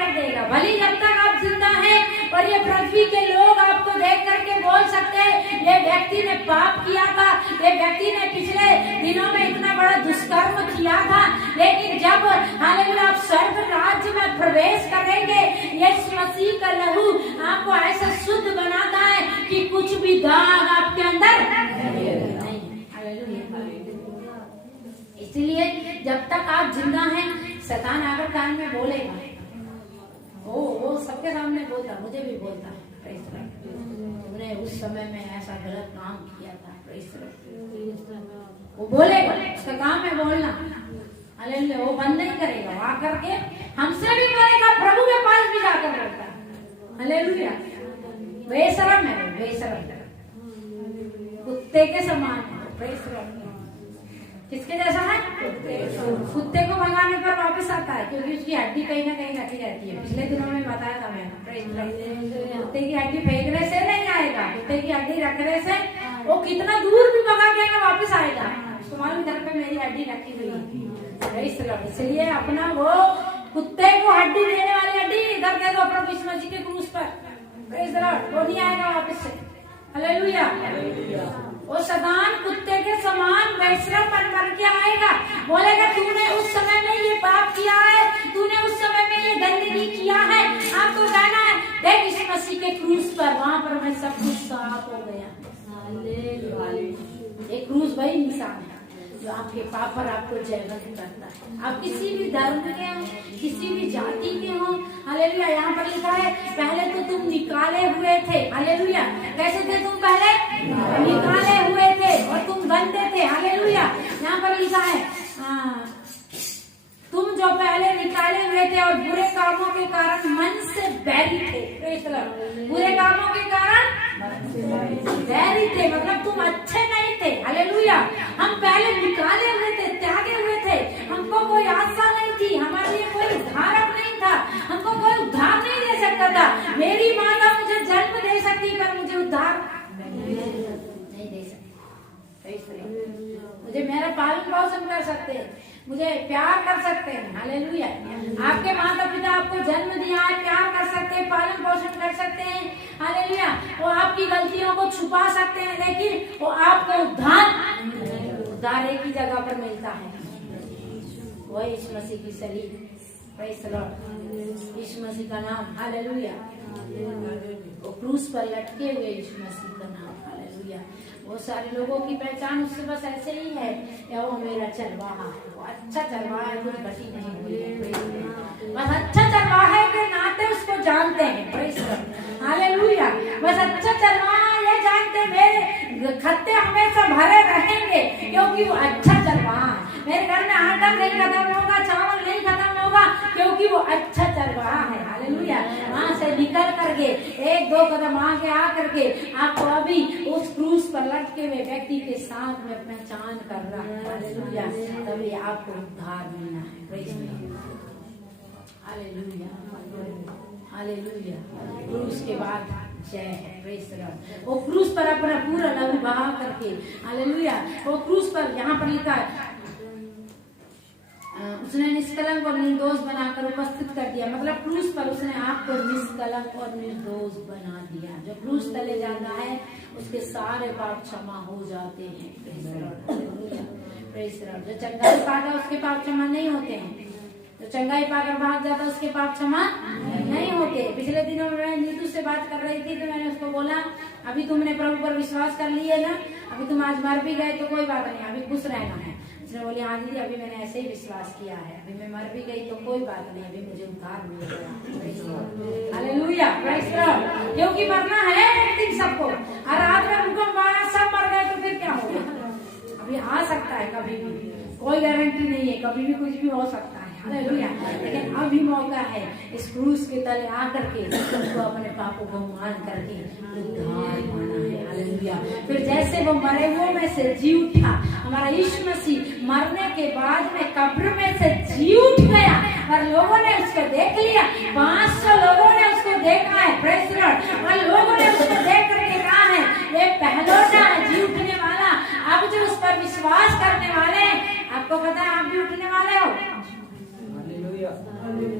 कर देगा। भले जब तक आप जिंदा हैं और ये पृथ्वी के लोग आपको देख करके बोल सकते हैं ये व्यक्ति ने पाप किया था, ये व्यक्ति ने पिछले दिनों में इतना बड़ा दुष्कर्म किया था, लेकिन जब हालेलुया आप स्वर्ग राज्य में प्रवेश करेंगे, यीशु मसीह का लहू आपको ऐसा शुद्ध बनाता है कि कुछ भी दाग आपके अंदर नहीं। इसलिए जब तक आप जिंदा हैं, शैतान आकर कान में बोलेगा, वो सबके सामने बोलता, मुझे भी बोलता है, तुमने उस समय में ऐसा गलत काम किया था, वो बोलेगा, उसका काम है बोलना। हालेलुया, वो बंद नहीं करेगा, वो आकर के हमसे भी बोलेगा, प्रभु के पास भी जाकर बोलता है। हालेलुया, बेशरम है, बेशरम कुत्ते के समान है। किसके जैसा है? कुत्ते को भगाने पर वापस आता है, क्योंकि उसकी हड्डी कहीं ना कहीं रखी रहती है। पिछले दिनों में बताया था मैंने, कुत्ते की हड्डी फेंकने से नहीं आएगा, कुत्ते की हड्डी रखने से वो कितना दूर भी भगा के वापस आएगा। तुम्हारे घर पे मेरी हड्डी रखी हुई है, इसलिए अपना वो कुत्ते को हड्डी देने वाली हड्डी इधर दे दो प्रभु यीशु मसीह के क्रूस पर, वो नहीं आएगा वापस से। हालेलुया, वो शैतान कुत्ते के समान वैश्रम बन के आएगा, बोलेगा तूने उस समय में ये पाप किया है, तूने उस समय में ये गंदगी किया है, आपको जाना है, देख यीशु मसीह के क्रूस पर, वहां पर मैं सब कुछ साफ हो गया। एक क्रूस वही निशान है जो आपके पाप पर आपको जयवंत करता है। आप किसी भी धर्म के हो, किसी भी जाति के हो, हालेलुया, यहाँ पर लिखा है पहले तो तुम निकाले हुए थे। हालेलुया, कैसे थे तुम? पहले निकाले हुए थे और तुम गंदे थे। हालेलुया, यहाँ पर लिखा है तुम जो पहले निकाले हुए थे और बुरे कामों के कारण मन से बैरी थे। बुरे कामों के कारण बैरी थे, मतलब तुम अच्छे नहीं थे। हालेलुया, हम पहले निकाले हुए थे, त्यागे हुए थे, हमको कोई आशा नहीं थी, हमारे लिए कोई उद्धारक नहीं था, हमको कोई उद्धार नहीं दे सकता था। मेरी माता मुझे जन्म दे सकती पर मुझे उद्धार नहीं दे सकती, मुझे मेरा पालन पोषण कर सकते हैं, मुझे प्यार कर सकते हैं। हालेलुया, आपके माता पिता आपको जन्म दिया है, प्यार कर सकते हैं, पालन पोषण कर सकते हैं। हालेलुया, वो आपकी गलतियों को छुपा सकते हैं, लेकिन वो आपको उद्धार एक ही जगह पर मिलता है, वो यीशु मसीह की शरीर, यीशु मसीह का नाम। हालेलुया, वो क्रूस पर लटके हुए यीशु मसीह का नाम। हालेलुया, वो सारे लोगों की पहचान उससे बस ऐसे ही है, या वो मेरा चरवाहा है, वो अच्छा चरवाहा है, कुछ घटी नहीं हुई है, बस अच्छा चरवाहे के नाते उसको जानते हैं। हालेलुया, बस अच्छा चरवाहा ये जानते हैं मेरे खत्ते हमेशा भरे रहेंगे, क्योंकि वो अच्छा चरवाहा है। मेरे घर में आटा नहीं खत्म होगा, चावल नहीं खत्म होगा, क्योंकि वो अच्छा चरवाहा है। हालेलुया, वहां से निकल करके एक दो कदम आगे आ करके आपको अभी उस क्रूस पर लटके हुए व्यक्ति के साथ में पहचान कर रहा है। हालेलुया, तभी आपको उद्धार मिलना है। हालेलुया, हालेलुया, क्रूस के बाद जय है। प्रेज गॉड, वो क्रूस पर अपना पूरा लहू बहा करके, हालेलुया, वो क्रूस पर यहाँ पर लिखा है उसने निष्कलंक और निर्दोष बनाकर उपस्थित कर दिया, मतलब क्रूस पर उसने आपको निष्कलंक और निर्दोष बना दिया। जो क्रूस तले जाता है उसके सारे पाप क्षमा हो जाते हैं। प्रेज गॉड, प्रेज गॉड, जो चंगाई पाता उसके पाप क्षमा नहीं होते हैं, जो चंगाई पाकर भाग जाता उसके पाप क्षमा नहीं होते। पिछले दिनों में मैं नीतू से बात कर रही थी, तो मैंने उसको बोला अभी तुमने प्रभु पर विश्वास कर लिया ना, अभी तुम आज मर भी गए तो कोई बात नहीं, अभी खुश रहना है। उसने बोली हाँ दीदी अभी मैंने ऐसे ही विश्वास किया है, अभी मैं मर भी गई तो कोई बात नहीं, अभी मुझे उद्धार मिल गया। हालेलुया, प्रेज गॉड, क्योंकि मरना है एक दिन सबको, और रात में भूकंप आया सब मर गए तो फिर क्या होगा? अभी आ सकता है, कभी भी कोई गारंटी नहीं है, कभी भी कुछ भी हो सकता है। हालेलुया, लेकिन अभी मौका है इस क्रूस के तले आकर के उसको अपने पापों को मान करके उद्धार पाना है। हालेलुया, फिर जैसे वो मरे हुए में से जी उठा, हमारा यीशु मसीह मरने के बाद में कब्र में से जी उठ गया और लोगों ने उसको देख लिया। 500 लोगों ने उसको देखा है। प्रेज गॉड, और लोगों ने उसको देख करके कहा है ये पहलौठा है, जी उठने वाला। अब जो उस पर विश्वास करने वाले, आपको पता है आप भी उठने वाले हो।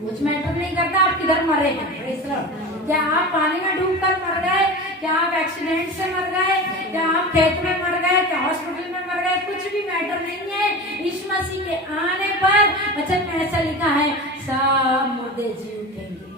कुछ मैटर नहीं करता आप किधर मरे हैं? Praise the Lord। क्या आप पानी में डूबकर मर गए? क्या आप एक्सीडेंट से मर गए? क्या आप खेत में मर गए? क्या हॉस्पिटल में मर गए? कुछ भी मैटर नहीं है। यीशु मसीह के आने पर वचन में ऐसा लिखा है, सब मुर्दे जी उठेंगे।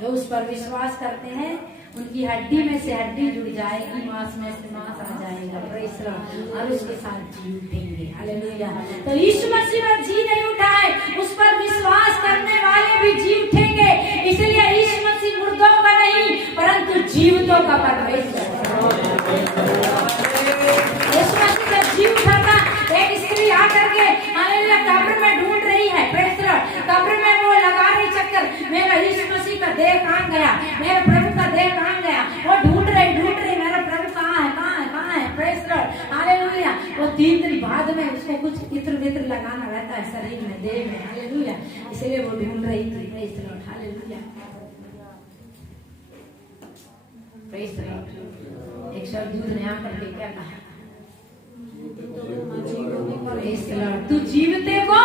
जो उस पर विश्वास करते हैं उनकी हड्डी में से हड्डी जुड़ जाएगी, मांस में से मांस आ जाएगा, प्रेज़ द लॉर्ड, और उसके साथ जी उठेंगे। हालेलुया। तो यीशु मसीह पर जी नहीं उठा है, उस पर विश्वास करने वाले भी जी उठेंगे। इसलिए यीशु मसीह मुर्दों का नहीं परंतु जीवितों का परमेश्वर है। यीशु मसीह जब जी उठा था, एक स्त्री आकर के हालेलुया कब्र में ढूंढ रही है, प्रेज़ द लॉर्ड, कब्र में वो लगा रही चक्कर, मेरा यीशु मसीह का देह कहाँ गया, मेरे प्रभु का देह कहाँ गया। वो ढूंढ रही मेरा प्रभु कहाँ है, कहाँ है, कहाँ है, प्रेज़ द लॉर्ड, हालेलुया। वो 3 दिन बाद में उसको कुछ इत्र वित्र लगाना रहता है शरीर में, देह में, हालेलुया, इसलिए वो ढूंढ रही थी, praise the Lord, hallelujah, praise the Lord. एक स्वर्गदूत ने आकर के क्या कहा, प्रेज़ द लॉर्ड, तू जीवते को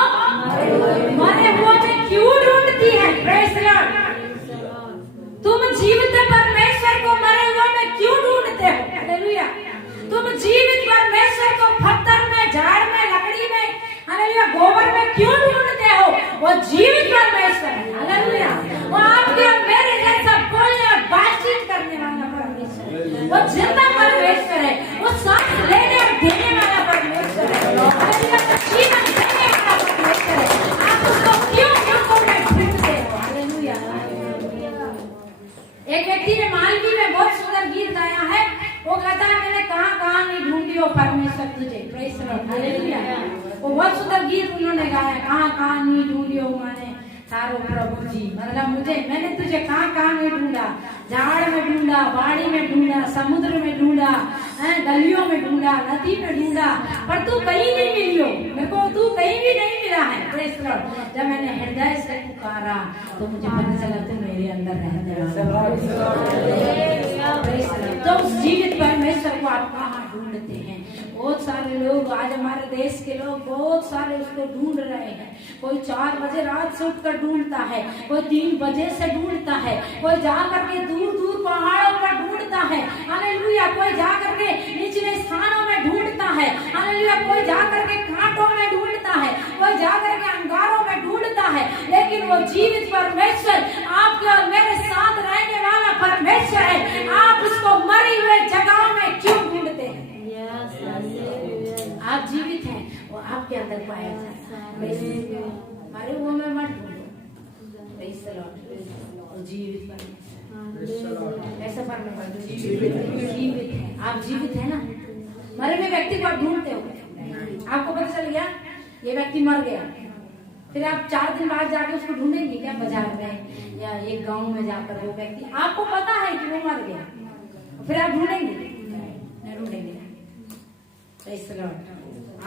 मरे हुए में क्यों ढूंढती है? प्रेज़ द लॉर्ड, तुम जीवित परमेश्वर को मरे हुए में क्यों ढूंढते हो? हालेलुया। तुम जीवित परमेश्वर को पत्थर में, झाड़ में, लकड़ी में, हालेलुया, गोबर में क्यों ढूंढते हो? वो जीवित परमेश्वर है। हालेलुया। वो आपके और मेरे जैसा बोलने और बातचीत करने वाला परमेश्वर है। वो जिंदा परमेश्वर है। वो सांस लेने और देने वाला परमेश्वर है। हालेलुया। जीवन देने वाला परमेश्वर है। आप उसको क्यों ढूंढते हो? हालेलुया। एक व्यक्ति ने मालवी में बहुत सुंदर गीत गाया है। वो कहता है, मैंने कहाँ नहीं ढूंढी हो परमेश्वर तुझे, प्रेज़ द लॉर्ड, हालेलुया। वो बहुत सुंदर गीत उन्होंने गाया, कहाँ नहीं ढूंढी हो मैंने थारो प्रभु जी, मतलब मैंने तुझे कहाँ नहीं ढूंढा, झाड़ में ढूंढा, बाड़ी में ढूंढा, समुद्र में ढूंढा, गलियों में ढूंढा, नदी में ढूंढा, पर तू कहीं नहीं मिली हो, मेरे को तू कहीं भी नहीं मिला है, प्रेज़ द लॉर्ड। जब मैंने हृदय से पुकारा तो मुझे पता चला तू मेरे अंदर रहने वाला है। तो उस जीवित परमेश्वर को आप कहाँ ढूंढते हैं? बहुत सारे लोग, आज हमारे देश के लोग बहुत सारे उसको ढूंढ रहे हैं। कोई 4 बजे रात से उठकर ढूंढता है, कोई 3 बजे से ढूंढता है, कोई जाकर के दूर पहाड़ों पर ढूंढता है, हालेलुया, कोई जाकर के निचले स्थानों में ढूंढता है, हालेलुया, कोई जाकर के कांटों में ढूंढता है, कोई जाकर के अंगारों में ढूंढता है, लेकिन वो जीवित परमेश्वर आपके और मेरे साथ रहने वाला परमेश्वर है। आप उसको मरी हुए जगहों में क्यों ढूंढते हैं? आप जीवित हैं, वो आपके अंदर पाया जाता है। हमारे वो में मत ढूंढो, प्रेज़ द लॉर्ड, और जीवित परमेश्वर ऐसा परमेश्वर जीवित है। आप जीवित है ना? मरे हुए व्यक्ति को आप ढूंढते हो, आपको पता चल गया ये व्यक्ति मर गया, फिर आप 4 दिन बाद जाके उसको ढूंढेंगे क्या बाजार में या एक गांव में जाकर? वो व्यक्ति आपको पता है कि वो मर गया, फिर आप ढूंढेंगे नहीं? ढूंढेंगे। Praise the Lord.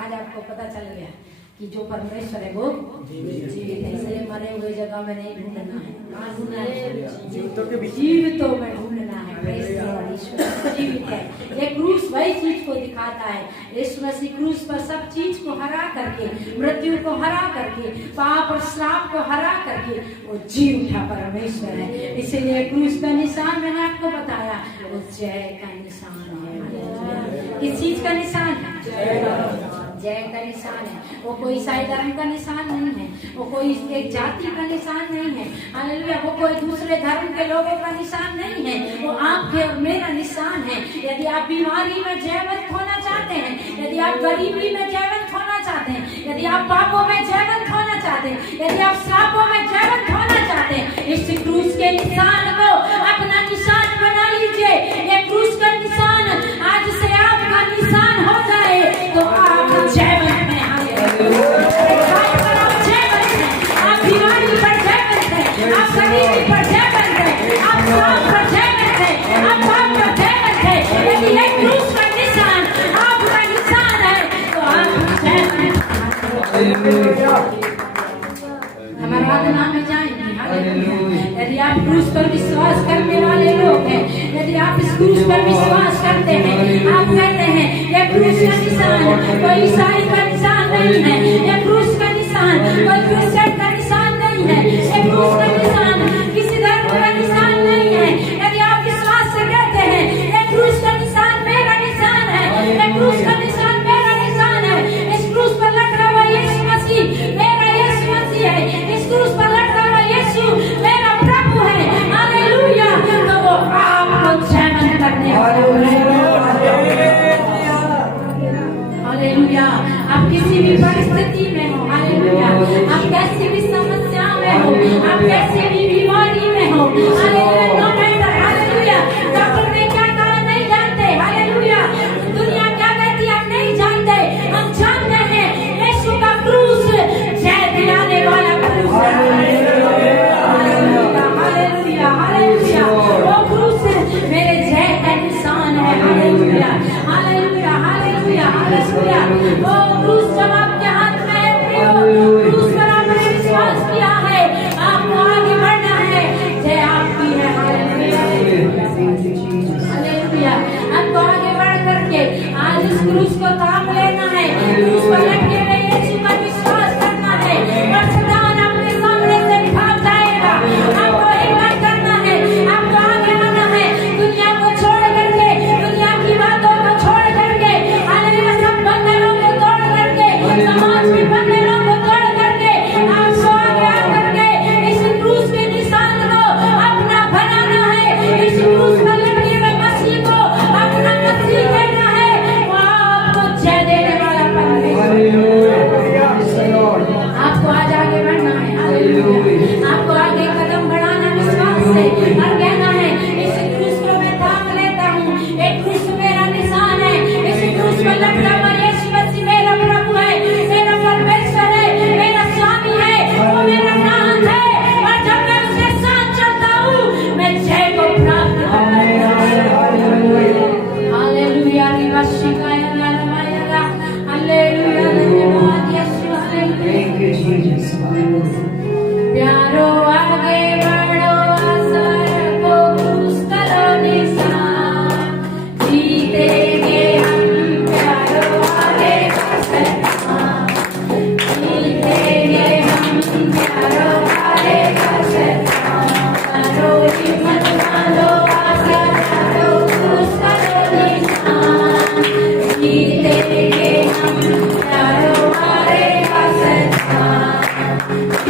आज आपको पता चल गया कि जो परमेश्वर है वो जीवित है, इसलिए मरे हुए जगह में नहीं ढूंढना है। कहाँ ढूंढना है? जीवितों में ढूंढना है। Praise the Lord. यीशु जीवित है। ये क्रूस वही चीज को दिखाता है। यीशु मसीह क्रूस पर सब चीज को हरा करके, मृत्यु को हरा करके, पाप और श्राप को हरा करके वो जी उठा परमेश्वर है। इसीलिए क्रूस का निशान मैंने आपको बताया, वो जय का निशान है। किस चीज का निशान है? जय का निशान है। वो कोई ईसाई धर्म का निशान नहीं है, वो कोई एक जाति का निशान नहीं है, हालेलुया, वो कोई दूसरे धर्म के लोगों का निशान नहीं है, वो आपके और मेरा निशान है। यदि आप बीमारी में जयवंत होना चाहते हैं, यदि आप गरीबी में जयवंत होना चाहते हैं, यदि आप पापों में जयवंत होना चाहते हैं, यदि आप श्रापों में जयवंत होना चाहते हैं, इस क्रूस के निशान को अपना निशान बना लीजिए। ये क्रूस का निशान आज से आपका निशान हो जाए तो आप जयवंत हैं। आप जयवंत हैं, आप बीमारी पर जयवंत हैं, आप गरीबी पर जयवंत हैं, आप श्राप पर जयवंत हैं, आप पाप पर जयवंत हैं। यदि ये क्रूस का निशान आपका निशान है तो आप जयवंत हैं। हम आराधना में जाएंगे। यदि आप क्रूस पर विश्वास करने वाले लोग हैं, यदि आप इस क्रूस पर विश्वास करते हैं, आप कहते हैं ये क्रूस का निशान कोई ईसाई का निशान नहीं है, ये क्रूस का निशान कोई क्रिश्चियन का निशान नहीं है,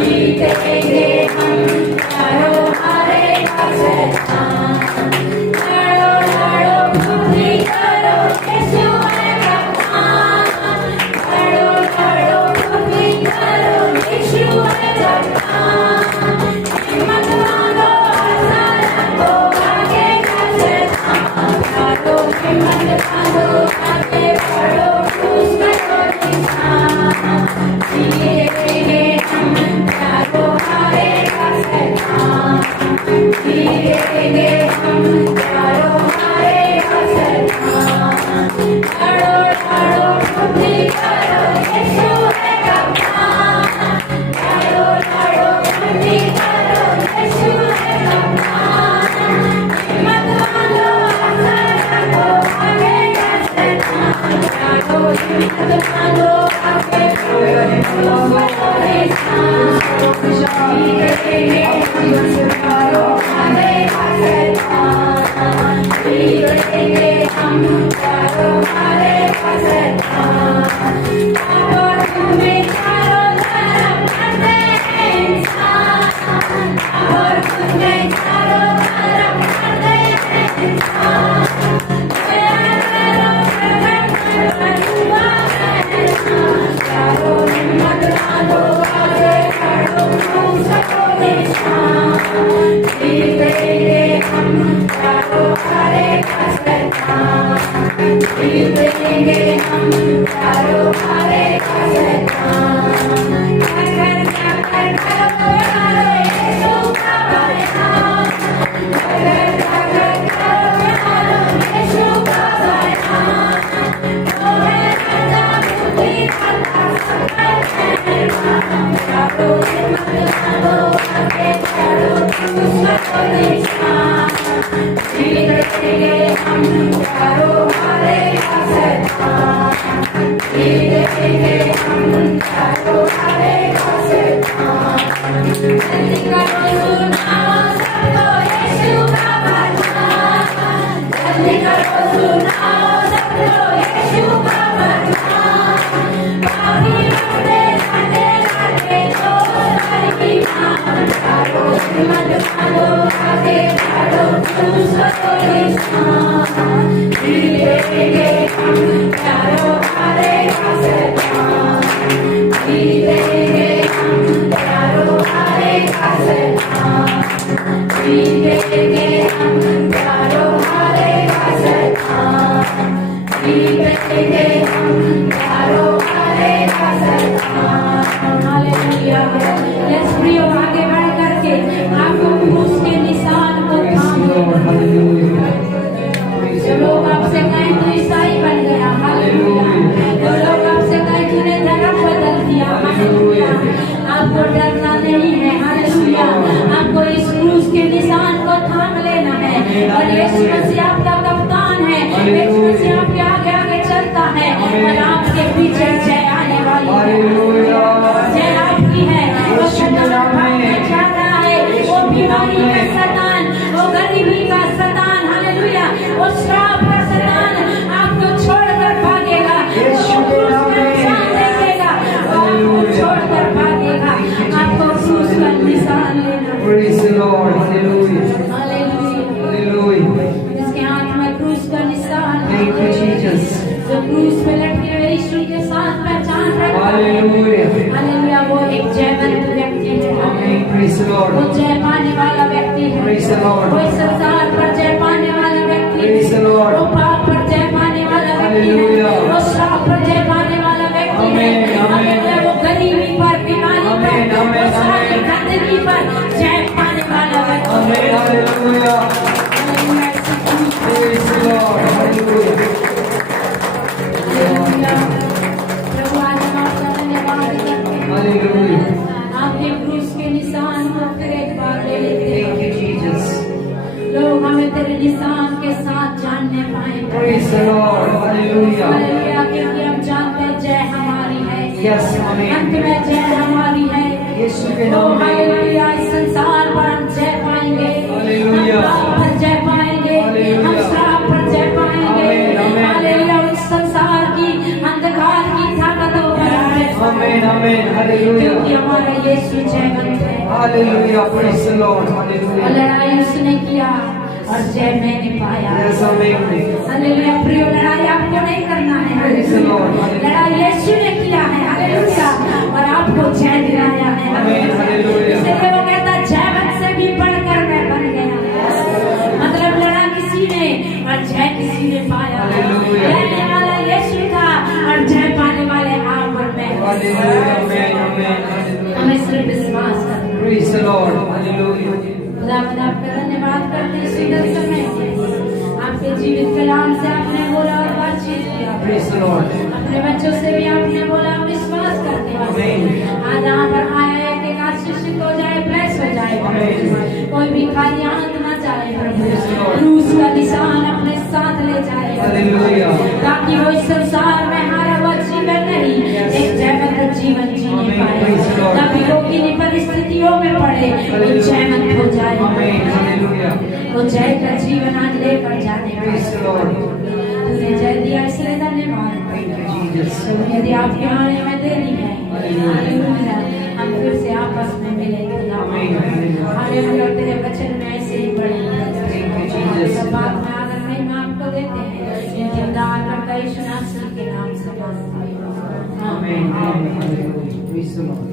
जीतेंगे हम, लड़ो हारेगा शैतान। लड़ो लड़ो खुद ही करो, यीशु है कप्तान। लड़ो लड़ो खुद ही करो, यीशु है कप्तान। हिम्मत बांधो आशा रखो, भागेगा शैतान। लड़ो हिम्मत बांधो, आगे बढ़ो, क्रूस करो निशान। जीतेंगे हम, लड़ो हारेगा शैतान। जीतेंगे हम, लड़ो हारेगा शैतान। लड़ो लड़ो खुद ही करो, यीशु है कप्तान। लड़ो लड़ो खुद ही करो, यीशु है कप्तान। हिम्मत बांधो आशा रखो, भागेगा शैतान। लड़ो हिम्मत बांधो, आगे बढ़ो, बढ़ो निशान। जीतेंगे हम, लड़ो हारेगा शैतान। जीतेंगे हम, लड़ो हारेगा शैतान। और तुम्हें चारों तरफ करते हैं इंसान। और तुम्हें चारों तरफ करते हैं इंसान। दया करो, प्रकट करो, हुआ एहसान। चारों हिम्मत बांधो, आगे बढ़ो, क्रूस को निशान। जीतेंगे हम, लड़ो हारेगा शैतान। जीतेंगे हम, लड़ो हारेगा शैतान। कर करो यारो यीशु का बलिदान। कर करो यारो यीशु का बलिदान। वो है राजा बुद्धि करता सब करते हैं। लड़ो हिम्मत बांधो, आगे बढ़ो, क्रूस को निशान। जीतेंगे हम, लड़ो हारेगा शैतान। जीतेंगे हम, लड़ो हारेगा शैतान। जल्दी करो सुनाओ सबको यीशु का वरदान। जल्दी करो सुनाओ सबको यीशु का वरदान। पापी बंदे जाते जाते तो सारी ईमान। लड़ो हिम्मत बांधो, आगे बढ़ो, क्रूस को निशान। जीतेंगे हम, लड़ो हारेगा शैतान। जीतेंगे हम, लड़ो हारेगा शैतान। जीतेंगे हम, लड़ो हारेगा शैतान। जीतेंगे हम, लड़ो हारेगा शैतान। हालेलुया। यस प्रियो, आगे बढ़ करके आपको क्रूस के निशान को थाम लो। जो लोग आपसे कहें तो ईसाई बन गया, हालेलुया। जो लोग आपसे कहें तूने धर्म बदल दिया, हालेलुया। आपको डरना नहीं है, हालेलुया। आपको इस क्रूस के निशान को थाम लेना है। और यीशु मसीह आपका कप्तान है। यीशु मसीह आपके आगे आगे चलता है और आपके पीछे जय आने वाली है। जय आपकी है। वो शैतान भागना चाहता है, वो बीमारी का शैतान, वो गरीबी का शैतान, हालेलुया। वो श्राप का शैतान आपको छोड़कर भागेगा। वो क्रूस का निशान देखेगा, वो आपको छोड़कर भागेगा। आपको क्रूस का निशान लेना। Praise the Lord. Hallelujah. Hallelujah. Hallelujah. इसके हाथ में क्रूस का निशान है। Thank you, Jesus. जो क्रूस पे लटके हुए यीशु के साथ पहचान रखता है, Hallelujah. हालेलुया, वो एक जयवंत व्यक्ति है। Amen. Praise the वो Lord. जय पाने वाला व्यक्ति है। Praise the Lord. वो इस संसार पर जय पाने वाला व्यक्ति है। Praise the Lord. वो पाप पर जय पाने वाला व्यक्ति है। Hallelujah. वो श्राप पर जय पाने वाला व्यक्ति है। Amen. Amen. हालेलुया, वो गरीबी पर, बीमारी पर, Amen. Amen. वो सारी गंदगी पर जय पाने वाला व्यक्ति Amen. है। Hallelujah. हालेलुया, ऐसी क्रूस पर Praise the Lord. Hallelujah. Hallelujah. प्रभु आज हम आपका धन्यवाद करते हैं। Hallelujah. आपके क्रूस के निशान को फिर एक बार ले लेते हैं। Thank you, Jesus. लोग हमें तेरे निशान के साथ जानने पाएंगे। Praise the Lord. Hallelujah. Hallelujah, क्योंकि हम जानते हैं जय हमारी है। Yes, Amen. अंत में जय हमारी है। यीशु के ओ नाम में। हालेलुया, इस संसार पर हम जय पाएंगे। हालेलुया। हम पाप पर जय पाएंगे। हालेलुया। हम श्राप पर जय पाएंगे। आमीन, आमीन। हालेलुया, उस संसार की अंधकार की ताकतों पर हम जय Amen. Amen. Hallelujah. क्योंकि हमारा यीशु जयवंत है। Hallelujah. Praise the Lord. और Hallelujah. लड़ाई उसने किया और जय मैंने पाया। Yes, amen. हालेलुया। प्रियो, लड़ाई आपको नहीं करना है। Praise the Lord. लड़ाई यीशु ने किया है। हालेलुया। और आपको जय दिलाया है। Amen. Hallelujah. इसलिए वो कहता जयवंत से भी बढ़कर मैं बन गया। मतलब लड़ा किसी ने और जय किसी ने पाया। Hallelujah. लड़ने वाला यीशु था और जय पाने वाले आप और मैं। Hallelujah. Amen. Amen. Hallelujah. हमें सिर्फ विश्वास करना। Praise the Lord. Hallelujah. खुदावंद आपका धन्यवाद करते हैं सुंदर समय के आपके जीवित कलाम से आपने बोला और बातचीत किया। Praise the Lord. अपने बच्चों से भी आपने बोला विश्वास करने वाले। आज यहाँ पर आया है कि आशीषित हो जाए, ब्लेस हो जाए। कोई भी खाली हाथ ना जाए। क्रूस का निशान अपने साथ ले जाए। Hallelujah. ताकि वो इस संसार में हारा हुआ जीवन नहीं, एक जयवंत जीवन जीने पाए। तभी वो किन्हीं परिस्थितियों में पड़े, वो जयवंत हो जाए। Amen. Hallelujah. वो जय का जीवन आज लेकर जाने Praise the Lord. तूने जय दिया इसलिए धन्यवाद। Thank you, Jesus. यदि आपके आने में देरी है, हालेलुया, हम फिर से आपस में मिलेंगे। हालेलुया, तेरे वचन में ऐसे ही बढ़ेंगे। सब बात में आदर महिमा आपको देते हैं। इनके दान करता यीशु नासरी के नाम से मांगते हैं। Amen. Amen. Hallelujah. Praise the Lord.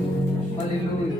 Hallelujah.